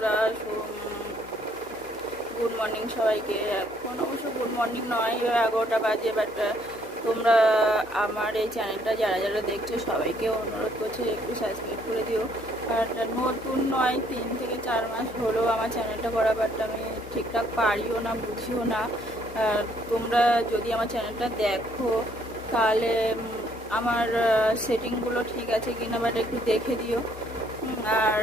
তোমরা। Good morning সবাইকে। এখন অবশ্য গুড মর্নিং নয়, 11টা বাজে, বাট তোমরা আমার এই চ্যানেলটা যারা যারা দেখছো সবাইকে অনুরোধ করছি একটু সাবস্ক্রাইব করে দিও। আর নতুন নয়, 3 থেকে 4 মাস হলো আমার চ্যানেলটা করা, বাট আমি ঠিকঠাক পারিও না, বুঝিও না। তোমরা যদি আমার চ্যানেলটা দেখো তাহলে আমার সেটিংগুলো ঠিক আছে কিনা বাট একটু দেখে দিও। আর